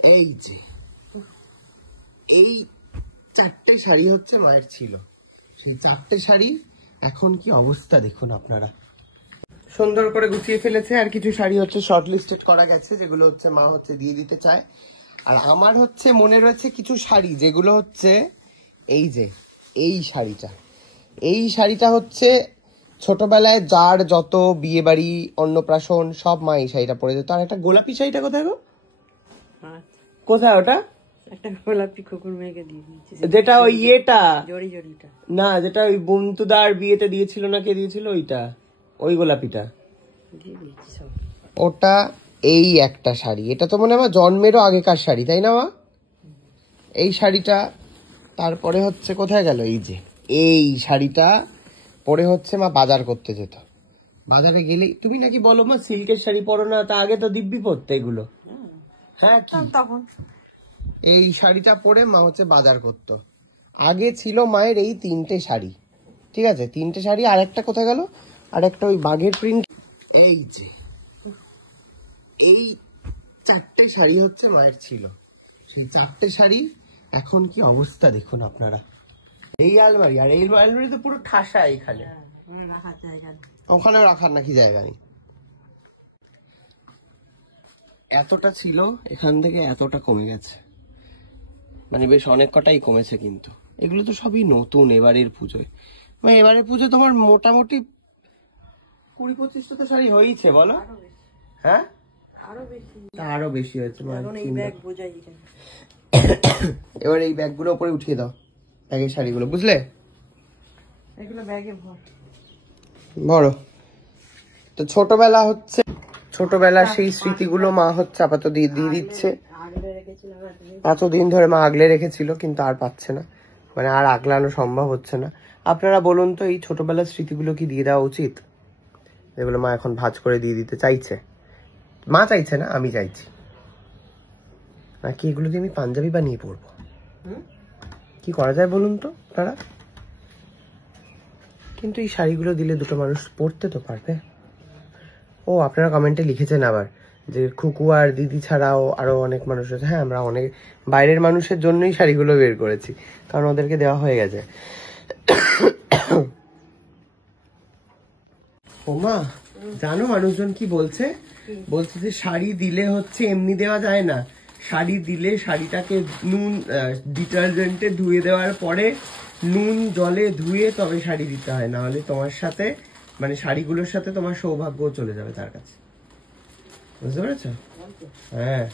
এই যে এই 4টে শাড়ি হচ্ছে মায়ের ছিল, সেই 4টে শাড়ি এখন কি অবস্থা দেখুন আপনারা। সুন্দর করে গুছিয়ে ফেলেছে, আর কিছু শাড়ি হচ্ছে শর্ট লিস্টেড করা গেছে, যেগুলো হচ্ছে মা হচ্ছে দিয়ে দিতে চায়। আর আমার হচ্ছে মনে রয়েছে কিছু শাড়ি, যেগুলো হচ্ছে এই যে এই শাড়িটা হচ্ছে ছোটবেলায় যার যত বিয়ে বাড়ি অন্নপ্রাশন সব মা এই শাড়িটা পরে যেত। আর একটা গোলাপি শাড়িটা কোথায় গো? কোথায় ওটা? একটা গোলাপি কুকুর মেয়েকে দিয়ে দিয়েছি, যেটা ওই ইয়েটা জড়িটা না, যেটা ওই বন্ধুদার বিয়েতে দিয়েছিল না, কে দিয়েছিল ওইটা? ওই গোলাপিটা দিয়ে দিয়েছি সব। ওটা এই একটা শাড়ি, এটা তো মনে হয় আমার জন্মেরও আগেকার শাড়ি, তাই না মা? এই শাড়িটা তারপরে হচ্ছে কোথায় গেল? এই যে এই শাড়িটা পরে হচ্ছে মা বাজার করতে যেত। বাজারে গেলেই তুমি নাকি বলো মা সিল্কের শাড়ি পরো না, তা আগে তো দিব্যি পরতে এগুলো। হ্যাঁ কি তখন এই শাড়িটা পরে মা হচ্ছে বাজার করতো। আগে ছিল মায়ের এই 3টে শাড়ি, ঠিক আছে, 3টে শাড়ি। আর একটা কোথায় গেল? আর একটা ওই বাঘের প্রিন্ট। এই যে এই 4টে শাড়ি হচ্ছে মায়ের ছিল, সেই 4টে শাড়ি এখন কি অবস্থা দেখুন আপনারা। এই আলমারি, আর এই আলমারি তো পুরো ঠাসা, এখানে ওখানে রাখার নাকি জায়গা নেই। এতটা ছিল, এখান থেকে এতটা কমে গেছে, মানে বেশ অনেক কটাই কমেছে। কিন্তু এগুলো তো সবই নতুন এবারের পুজোয়। মানে এবারের পুজো তোমার মোটামুটি 20-25টা তো শাড়ি হয়েছে বলো? হ্যাঁ আরো বেশি হয়েছে। এবার এই ব্যাগগুলো উপরে উঠিয়ে দাও, ব্যাগের শাড়িগুলো, বুঝলে? এগুলো ব্যাগে বড় তো ছোটবেলা সেই স্মৃতিগুলো মা হচ্ছে আপাতত দিয়ে দিচ্ছে। 5 দিন ধরে মা আগলে রেখেছিল, কিন্তু আর পাচ্ছে না, মানে আর আগলানো সম্ভব হচ্ছে না। আপনারা বলুন তো, এই ছোটবেলার স্মৃতিগুলো কি দিয়ে দেওয়া উচিত? এগুলো মা এখন ভাঁজ করে দিয়ে দিতে চাইছে। মা চাইছে না, আমি চাইছি। নাকি এগুলো দিয়ে আমি পাঞ্জাবি বানিয়ে পরবো? কি করা যায় বলুন তো আপনারা? কিন্তু এই শাড়িগুলো দিলে দুটো মানুষ পরতে তো পারবে। ও আপনারা কমেন্টে লিখেছেন আবার যে খুকু আর দিদি ছাড়াও আরো অনেক মানুষ আছে। হ্যাঁ, আমরা অনেক বাইরের মানুষের জন্যই শাড়িগুলো বের করেছি, কারণ ওদেরকে দেওয়া হয়ে গেছে। ও মা, জানো মানুষজন কি বলছে? বলছে যে শাড়ি দিলে হচ্ছে এমনি দেওয়া যায় না, শাড়ি দিলে শাড়িটাকে নুন ডিটারজেন্টে ধুয়ে দেওয়ার পরে নুন জলে ধুয়ে তবে শাড়ি দিতে হয়, না হলে তোমার সাথে মানে শাড়িগুলোর সাথে তোমার সৌভাগ্য চলে যাবে তার কাছে। বুঝতে পেরেছো? হ্যাঁ।